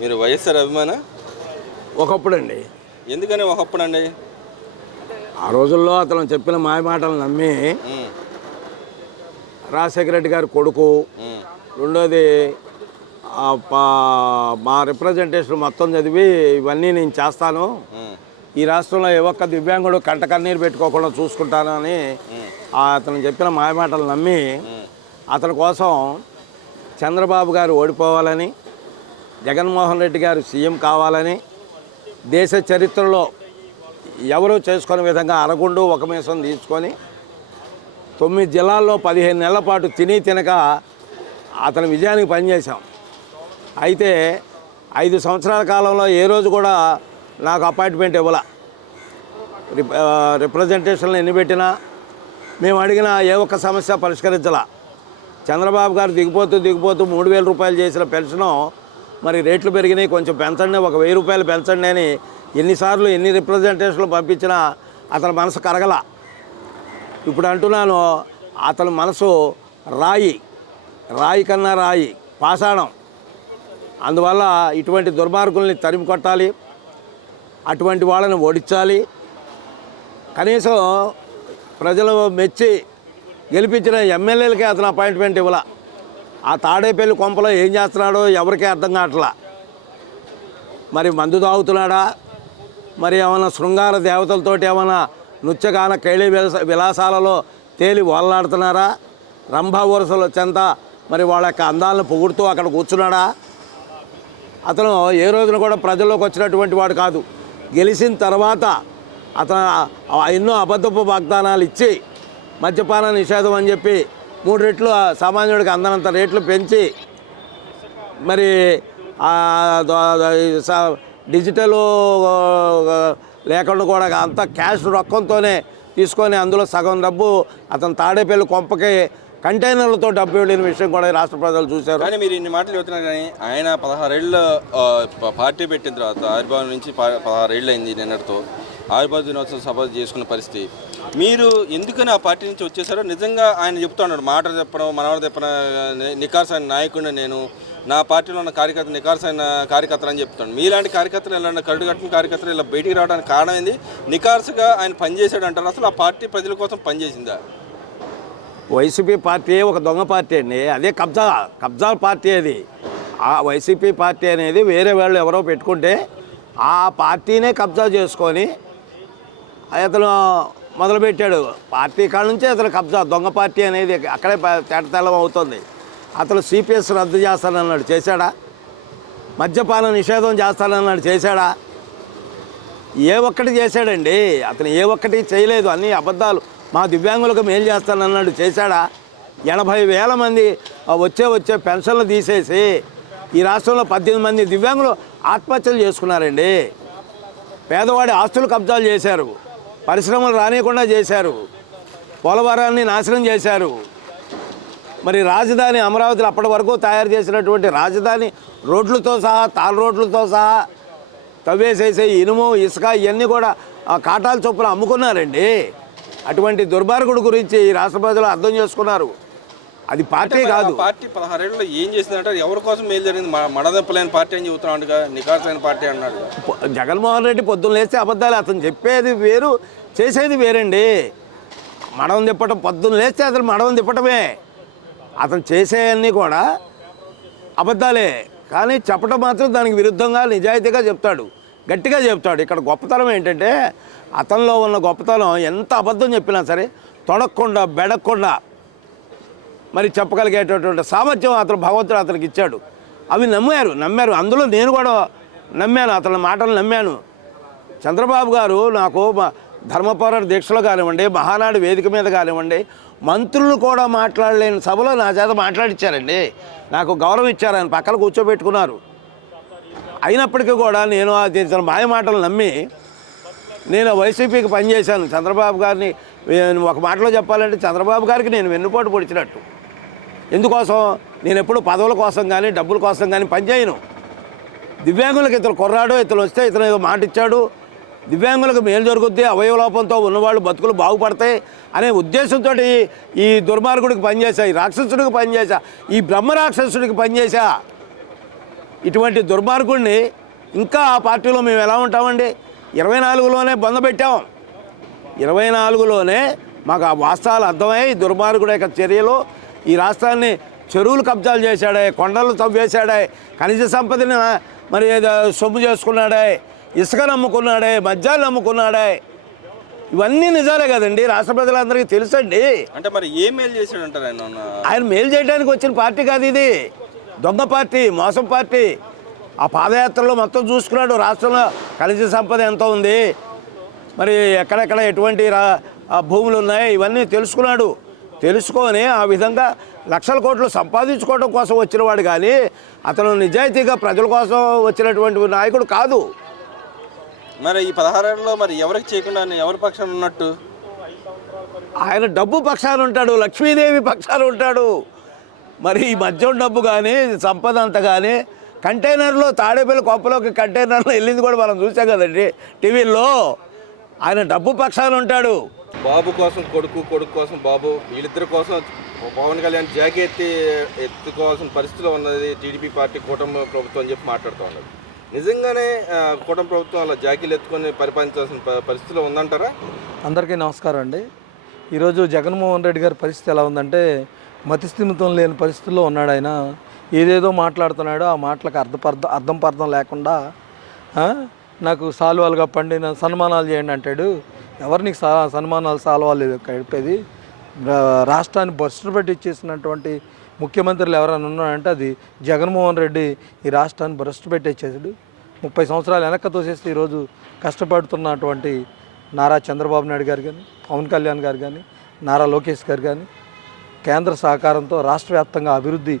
మీరు వైఎస్ఆర్ అభిమాన? ఒకప్పుడండి. ఎందుకని ఒకప్పుడండి? ఆ రోజుల్లో అతను చెప్పిన మాయమాటలు నమ్మి రాజశేఖర రెడ్డి గారి కొడుకు, రెండోది మా రిప్రజెంటేషన్ మొత్తం చదివి ఇవన్నీ నేను చేస్తాను, ఈ రాష్ట్రంలో ఏ ఒక్క దివ్యాంగుడు కంట కన్నీరు పెట్టుకోకుండా చూసుకుంటాను అని అతను చెప్పిన మాయమాటలు నమ్మి అతని కోసం చంద్రబాబు గారు ఓడిపోవాలని, జగన్మోహన్ రెడ్డి గారు సీఎం కావాలని, దేశ చరిత్రలో ఎవరూ చేసుకునే విధంగా అరగుండు ఒక మీసం తీసుకొని 9 జిల్లాల్లో 15 నెలల పాటు తిని తినక అతని విజయానికి పనిచేశాం. అయితే 5 సంవత్సరాల కాలంలో ఏ రోజు కూడా నాకు అపాయింట్మెంట్ ఇవ్వాల. రిప్రజెంటేషన్లు ఎన్ని పెట్టినా మేము అడిగిన ఏ ఒక్క సమస్య పరిష్కరించాల. చంద్రబాబు గారు దిగిపోతూ 3,000 రూపాయలు చేసిన పెన్షను మరి రేట్లు పెరిగినాయి, కొంచెం పెంచండి, ఒక 1,000 రూపాయలు పెంచండి అని ఎన్నిసార్లు ఎన్ని రిప్రజెంటేషన్లు పంపించినా అతని మనసు కరగల. ఇప్పుడు అంటున్నాను, అతని మనసు రాయి కన్నా రాయి, పాషాణం. అందువల్ల ఇటువంటి దుర్మార్గుల్ని తరిమి కొట్టాలి, అటువంటి వాళ్ళని ఓడించాలి. కనీసం ప్రజలు మెచ్చి గెలిపించిన ఎమ్మెల్యేలకే అతను అపాయింట్మెంట్ ఇవ్వాల. ఆ తాడేపల్లి కొంపలో ఏం చేస్తున్నాడో ఎవరికీ అర్థం కావట్లా. మరి మందు తాగుతున్నాడా, మరి ఏమైనా శృంగార దేవతలతోటి ఏమైనా నృత్యగాన కైళి విలాసాలలో తేలి ఓలలాడుతున్నారా, రంభా వరుసల చెంత మరి వాళ్ళ యొక్క అందాలను పొగుడుతూ అక్కడ కూర్చున్నాడా? అతను ఏ రోజున కూడా ప్రజల్లోకి వచ్చినటువంటి వాడు కాదు. గెలిచిన తర్వాత అతను ఎన్నో అబద్ధపు వాగ్దానాలు ఇచ్చి మద్యపాన నిషేధం అని చెప్పి 3 రెట్లు సామాన్యుడికి అందనంత రేట్లు పెంచి మరి డిజిటల్ లేకుండా కూడా అంతా క్యాష్ రొక్కంతోనే తీసుకొని అందులో సగం డబ్బు అతను తాడేపల్లి కొంపకి కంటైనర్లతో డబ్బు వెళ్ళిన విషయం కూడా రాష్ట్ర ప్రజలు చూశారు. కానీ మీరు ఇన్ని మాటలు చెబుతున్నారు, కానీ ఆయన 16 ఏళ్ళు పార్టీ పెట్టిన తర్వాత ఆవిర్భావం నుంచి 16 ఏళ్ళు అయింది. నిన్నటితో ఆవిర్భావ దినోత్సవం సభ చేసుకున్న పరిస్థితి. మీరు ఎందుకని ఆ పార్టీ నుంచి వచ్చేసారో నిజంగా ఆయన చెప్తున్నాడు. మాటలు చెప్పడం, మనవాడు చెప్పిన నికార్సైన నాయకుడిని నేను, నా పార్టీలో ఉన్న కార్యకర్త నికార్సైన కార్యకర్తలు అని చెప్తాను. మీలాంటి కార్యకర్తలు ఇలా కరుడు కట్టిన కార్యకర్తలు ఇలా బయటికి రావడానికి కారణం ఏంది? నికార్సుగా ఆయన పనిచేశాడు అంటారు. అసలు ఆ పార్టీ ప్రజల కోసం పనిచేసిందా? వైసీపీ పార్టీ ఒక దొంగ పార్టీ అండి. అదే కబ్జా పార్టీ. అది ఆ వైసీపీ పార్టీ అనేది వేరే వాళ్ళు ఎవరో పెట్టుకుంటే ఆ పార్టీనే కబ్జా చేసుకొని అతను మొదలుపెట్టాడు. పార్టీ కాడ నుంచే అతను కబ్జా, దొంగ పార్టీ అనేది అక్కడే తేటతెల్లం అవుతుంది. అతను సిపిఎస్ రద్దు చేస్తానన్నాడు, చేశాడా? మద్యపాన నిషేధం చేస్తానన్నాడు, చేశాడా? ఏ ఒక్కటి చేశాడండి? అతను ఏ ఒక్కటి చేయలేదు. అన్ని అబద్ధాలు. మా దివ్యాంగులకు మేలు చేస్తానన్నాడు, చేశాడా? 80,000 మంది వచ్చే పెన్షన్లు తీసేసి ఈ రాష్ట్రంలో 18 మంది దివ్యాంగులు ఆత్మహత్యలు చేసుకున్నారండి. పేదవాడి ఆస్తులు కబ్జాలు చేశారు, పరిశ్రమలు రానియకుండా చేశారు, పోలవరాన్ని నాశనం చేశారు. మరి రాజధాని అమరావతిలో అప్పటి వరకు తయారు చేసినటువంటి రాజధాని రోడ్లతో సహా, తాల్ రోడ్లతో సహా తవ్వేసేసే ఇనుము, ఇసుక ఇవన్నీ కూడా కాటాల చొప్పున అమ్ముకున్నారండి. అటువంటి దుర్మార్గుడు గురించి ఈ రాష్ట్ర ప్రజలు అర్థం చేసుకున్నారు. అది పార్టీ కాదు. పార్టీ 16 ఏళ్ళలో ఏం చేసిందంటే ఎవరి కోసం మేలు జరిగింది? మడదెప్పలేని పార్టీ అని చెబుతున్నాడుగా, నికార్సైన పార్టీ అన్నాడు. జగన్మోహన్ రెడ్డి పొద్దున్న లేస్తే అబద్ధాలు. అతను చెప్పేది వేరు, చేసేది వేరండి. మడవం తిప్పటం, పొద్దున్న లేస్తే అతను మడవం తిప్పటమే. అతను చేసేవన్నీ కూడా అబద్ధాలే, కానీ చెప్పడం మాత్రం దానికి విరుద్ధంగా నిజాయితీగా చెప్తాడు, గట్టిగా చెప్తాడు. ఇక్కడ గొప్పతనం ఏంటంటే అతనిలో ఉన్న గొప్పతనం, ఎంత అబద్ధం చెప్పినా సరే తొడక్కుండా బెడక్కుండా మరి చెప్పగలిగేటటువంటి సామర్థ్యం అతను భగవంతుడు అతనికి ఇచ్చాడు. అవి నమ్మారు. అందులో నేను కూడా నమ్మాను, అతని మాటలు నమ్మాను. చంద్రబాబు గారు నాకు ధర్మపోరాట దీక్షలో కానివ్వండి, మహానాడు వేదిక మీద కానివ్వండి, మంత్రులు కూడా మాట్లాడలేని సభలో నా చేత మాట్లాడించారండి. నాకు గౌరవం ఇచ్చారు, ఆయన పక్కన కూర్చోబెట్టుకున్నారు. అయినప్పటికీ కూడా నేను అతని మాయ మాటలు నమ్మి నేను వైసీపీకి పనిచేశాను. చంద్రబాబు గారిని ఒక మాటలో చెప్పాలంటే చంద్రబాబు గారికి నేను వెన్నుపోటు పొడిచినట్టు. ఎందుకోసం? నేను ఎప్పుడు పదవుల కోసం కానీ డబ్బుల కోసం కానీ పనిచేయను. దివ్యాంగులకు ఇతను కుర్రాడు, ఇతను వస్తే ఇతను ఏదో మాట ఇచ్చాడు, దివ్యాంగులకు మేలు జరుగుద్ది, అవయవలోపంతో ఉన్నవాళ్ళు బతుకులు బాగుపడతాయి అనే ఉద్దేశంతో ఈ దుర్మార్గుడికి పనిచేశా, ఈ రాక్షసుడికి పనిచేశా, ఈ బ్రహ్మ రాక్షసుడికి పనిచేశా. ఇటువంటి దుర్మార్గుడిని ఇంకా ఆ పార్టీలో మేము ఎలా ఉంటామండి? 24లోనే బొందబెట్టాం. 24లోనే మాకు ఆ వాస్తవాలు అర్థమై దుర్మార్గుడు యొక్క చర్యలు ఈ రాష్ట్రాన్ని చెరువులు కబ్జాలు చేశాడే, కొండలు తవ్వేశాడే, ఖనిజ సంపదని మరి సొమ్ము చేసుకున్నాడే, ఇసుకను అమ్ముకున్నాడే, మద్యాన్ని అమ్ముకున్నాడే. ఇవన్నీ నిజాలే కదండి, రాష్ట్ర ప్రజలందరికీ తెలుసండి. అంటే మరి ఏ మేలు చేశాడంటారు ఆయన? ఆయన మేలు చేయడానికి వచ్చిన పార్టీ కాదు ఇది. దొంగ పార్టీ, మోసం పార్టీ. ఆ పాదయాత్రలో మొత్తం చూసుకున్నాడు. రాష్ట్రంలో ఖనిజ సంపద ఎంత ఉంది, మరి ఎక్కడెక్కడ ఎటువంటి భూములు ఉన్నాయి, ఇవన్నీ తెలుసుకున్నాడు. తెలుసుకొని ఆ విధంగా లక్షల కోట్లు సంపాదించుకోవడం కోసం వచ్చినవాడు కానీ అతను నిజాయితీగా ప్రజల కోసం వచ్చినటువంటి నాయకుడు కాదు. మరి ఈ 16 ఏళ్ళలో మరి ఎవరికి చేయకుండా ఎవరి పక్షాన ఉన్నట్టు? ఆయన డబ్బు పక్షాన ఉంటాడు, లక్ష్మీదేవి పక్షాన ఉంటాడు. మరి ఈ మద్యం డబ్బు కానీ సంపద అంతా కానీ కంటైనర్లో తాడేపల్లి కొప్పలోకి కంటైనర్లో వెళ్ళింది కూడా మనం చూసాం కదండి టీవీల్లో. ఆయన డబ్బు పక్షాన ఉంటాడు. బాబు కోసం కొడుకు, కొడుకు కోసం బాబు, వీళ్ళిద్దరి కోసం పవన్ కళ్యాణ్ జాకి ఎత్తుకోవాల్సిన పరిస్థితిలో ఉన్నది టీడీపీ పార్టీ కూటమి ప్రభుత్వం అని చెప్పి మాట్లాడుతూ ఉన్నారు. నిజంగానే కూటమి ప్రభుత్వం అలా జాకీలు ఎత్తుకొని పరిపాలించాల్సిన పరిస్థితిలో ఉందంటారా? అందరికీ నమస్కారం అండి. ఈరోజు జగన్మోహన్ రెడ్డి గారి పరిస్థితి ఎలా ఉందంటే మతిస్థిమితం లేని పరిస్థితుల్లో ఉన్నాడు ఆయన. ఏదేదో మాట్లాడుతున్నాడో ఆ మాటలకు అర్థం పర్థం లేకుండా నాకు సాల్వాలు కప్పండి, నా సన్మానాలు చేయండి అంటాడు. ఎవరు నీకు సన్మానాలు సాల్వాలు కలిపేది? రాష్ట్రాన్ని బస్సు పెట్టి ఇచ్చేసినటువంటి ముఖ్యమంత్రులు ఎవరైనా ఉన్నారంటే అది జగన్మోహన్ రెడ్డి ఈ రాష్ట్రాన్ని భ్రష్టు పెట్టేసేసాడు. 30 సంవత్సరాలు వెనక్కి తోసేస్తే ఈరోజు కష్టపడుతున్నటువంటి నారా చంద్రబాబు నాయుడు గారు కానీ, పవన్ కళ్యాణ్ గారు కానీ, నారా లోకేష్ గారు కానీ కేంద్ర సహకారంతో రాష్ట్ర వ్యాప్తంగా అభివృద్ధి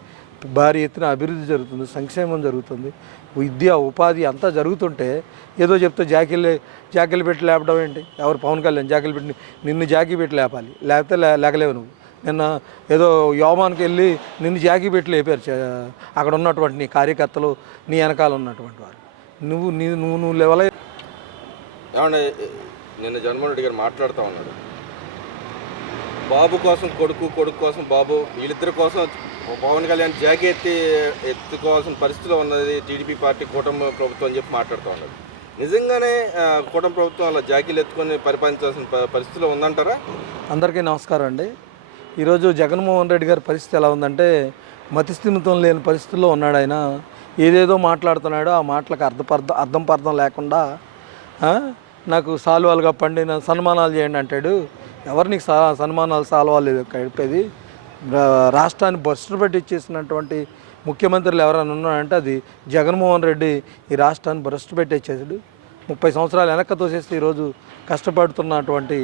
భారీ ఎత్తున అభివృద్ధి జరుగుతుంది, సంక్షేమం జరుగుతుంది, విద్య ఉపాధి అంతా జరుగుతుంటే ఏదో చెప్తే జాకీలు పెట్టి లేపడం ఏంటి? ఎవరు? పవన్ కళ్యాణ్ జాకీలు పెట్టి నిన్ను జాకీ పెట్టి లేపాలి, లేకపోతే లేకలేవు నువ్వు. నిన్న ఏదో యోమానికి వెళ్ళి నిన్ను జాకీ పెట్టి లేపారు అక్కడ ఉన్నటువంటి నీ కార్యకర్తలు, నీ వెనకాల ఉన్నటువంటి వారు. నువ్వు లేవలే. ఏమంటే నిన్న జగన్మోహన్ రెడ్డి గారు మాట్లాడుతూ ఉన్నాడు, బాబు కోసం కొడుకు, కొడుకు కోసం బాబు, వీళ్ళిద్దరి కోసం పవన్ కళ్యాణ్ జాకి ఎత్తుకోవాల్సిన పరిస్థితిలో ఉన్నది టీడీపీ పార్టీ కూటమి ప్రభుత్వం అని చెప్పి మాట్లాడుతూ ఉన్నారు. నిజంగానే కూటమి ప్రభుత్వం అలా జాకీలు ఎత్తుకొని పరిపాలించాల్సిన పరిస్థితిలో ఉందంటారా? అందరికీ నమస్కారం అండి. ఈరోజు జగన్మోహన్ రెడ్డి గారి పరిస్థితి ఎలా ఉందంటే మతిస్థిమితం లేని పరిస్థితుల్లో ఉన్నాడు ఆయన. ఏదేదో మాట్లాడుతున్నాడో ఆ మాటలకు అర్థం పర్థం లేకుండా నాకు సాల్వాలు కప్పండి, నా సన్మానాలు చేయండి అంటాడు. ఎవరు నీకు సన్మానాలు సాల్వాలు కలిపేది? రాష్ట్రాన్ని బస్సు పెట్టి ఇచ్చేసినటువంటి ముఖ్యమంత్రులు ఎవరైనా ఉన్నారంటే అది జగన్మోహన్ రెడ్డి ఈ రాష్ట్రాన్ని భ్రష్టు పెట్టేసేసాడు. 30 సంవత్సరాలు వెనక్కి తోసేస్తే ఈరోజు కష్టపడుతున్నటువంటి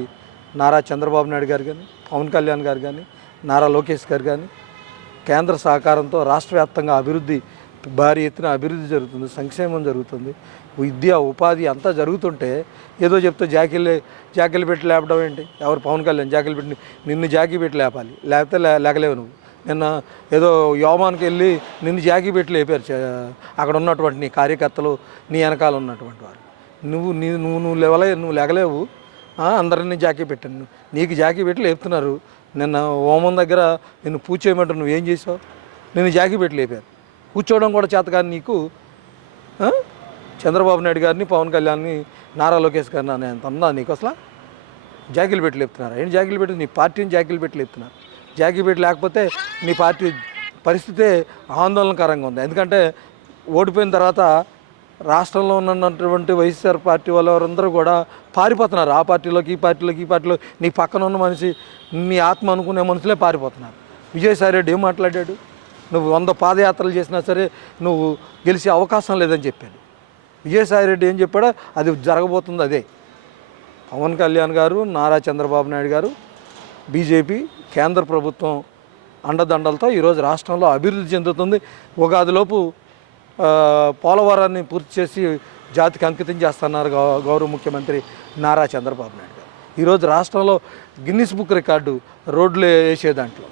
నారా చంద్రబాబు నాయుడు గారు కానీ, పవన్ కళ్యాణ్ గారు కానీ, నారా లోకేష్ గారు కానీ కేంద్ర సహకారంతో రాష్ట్ర వ్యాప్తంగా అభివృద్ధి భారీ ఎత్తున అభివృద్ధి జరుగుతుంది, సంక్షేమం జరుగుతుంది, విద్య ఉపాధి అంతా జరుగుతుంటే ఏదో చెప్తే జాకీలు పెట్టి లేపడం ఏంటి? ఎవరు? పవన్ కళ్యాణ్ జాకీలు పెట్టి నిన్ను జాకీ పెట్టి లేపాలి, లేకపోతే లేకలేవు నువ్వు. నిన్న ఏదో యోమానికి వెళ్ళి నిన్ను జాకీ పెట్టి లేపారు అక్కడ ఉన్నటువంటి నీ కార్యకర్తలు, నీ వెనకాల ఉన్నటువంటి వారు. నువ్వు లేగలేవు. అందరినీ జాకీ పెట్టాను, నీకు జాకీ పెట్టి లేపుతున్నారు. నిన్న హోమం దగ్గర నిన్ను పూజ చేయమంటారు, నువ్వేం చేసావు? నిన్ను జాకీ పెట్టి లేపారు. కూర్చోవడం కూడా చేత కానీ నీకు. చంద్రబాబు నాయుడు గారిని, పవన్ కళ్యాణ్ని, నారా లోకేష్ గారిని అని ఎంత ఉందా నీకు? అసలు జాకీలు పెట్టి లేపుతున్నారు. ఏంటి జాకీలు పెట్టి? నీ పార్టీని జాకీలు పెట్టి లేపుతున్నారు. జాకీ పెట్టి లేకపోతే నీ పార్టీ పరిస్థితే ఆందోళనకరంగా ఉంది. ఎందుకంటే ఓడిపోయిన తర్వాత రాష్ట్రంలో ఉన్నటువంటి వైఎస్ఆర్ పార్టీ వాళ్ళందరూ కూడా పారిపోతున్నారు. ఆ పార్టీలోకి, ఈ పార్టీలో నీ పక్కన ఉన్న మనిషి, నీ ఆత్మ అనుకునే మనుషులే పారిపోతున్నారు. విజయసాయి రెడ్డి ఏం మాట్లాడాడు? నువ్వు 100 పాదయాత్రలు చేసినా సరే నువ్వు గెలిచే అవకాశం లేదని చెప్పాడు. విజయసాయి రెడ్డి ఏం చెప్పాడో అది జరగబోతుంది. అదే పవన్ కళ్యాణ్ గారు, నారా చంద్రబాబు నాయుడు గారు, బీజేపీ కేంద్ర ప్రభుత్వం అండదండలతో ఈరోజు రాష్ట్రంలో అభివృద్ధి చెందుతుంది. ఉగాదిలోపు పోలవరాన్ని పూర్తి చేసి జాతికి అంకితం చేస్తున్నారు గౌరవ ముఖ్యమంత్రి నారా చంద్రబాబు నాయుడు గారు. ఈరోజు రాష్ట్రంలో గిన్నిస్ బుక్ రికార్డు రోడ్లు వేసే దాంట్లో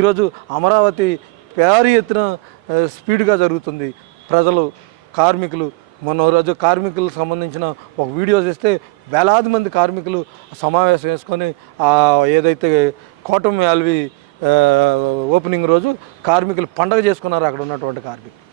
ఈరోజు అమరావతి భారీ ఎత్తున స్పీడ్గా జరుగుతుంది. ప్రజలు, కార్మికులు, మొన్న రోజు కార్మికులకు సంబంధించిన ఒక వీడియో చేస్తే వేలాది మంది కార్మికులు సమావేశం వేసుకొని ఏదైతే కోటం వ్యాల్వి ఓపెనింగ్ రోజు కార్మికులు పండగ చేసుకున్నారు అక్కడ ఉన్నటువంటి కార్మికులు.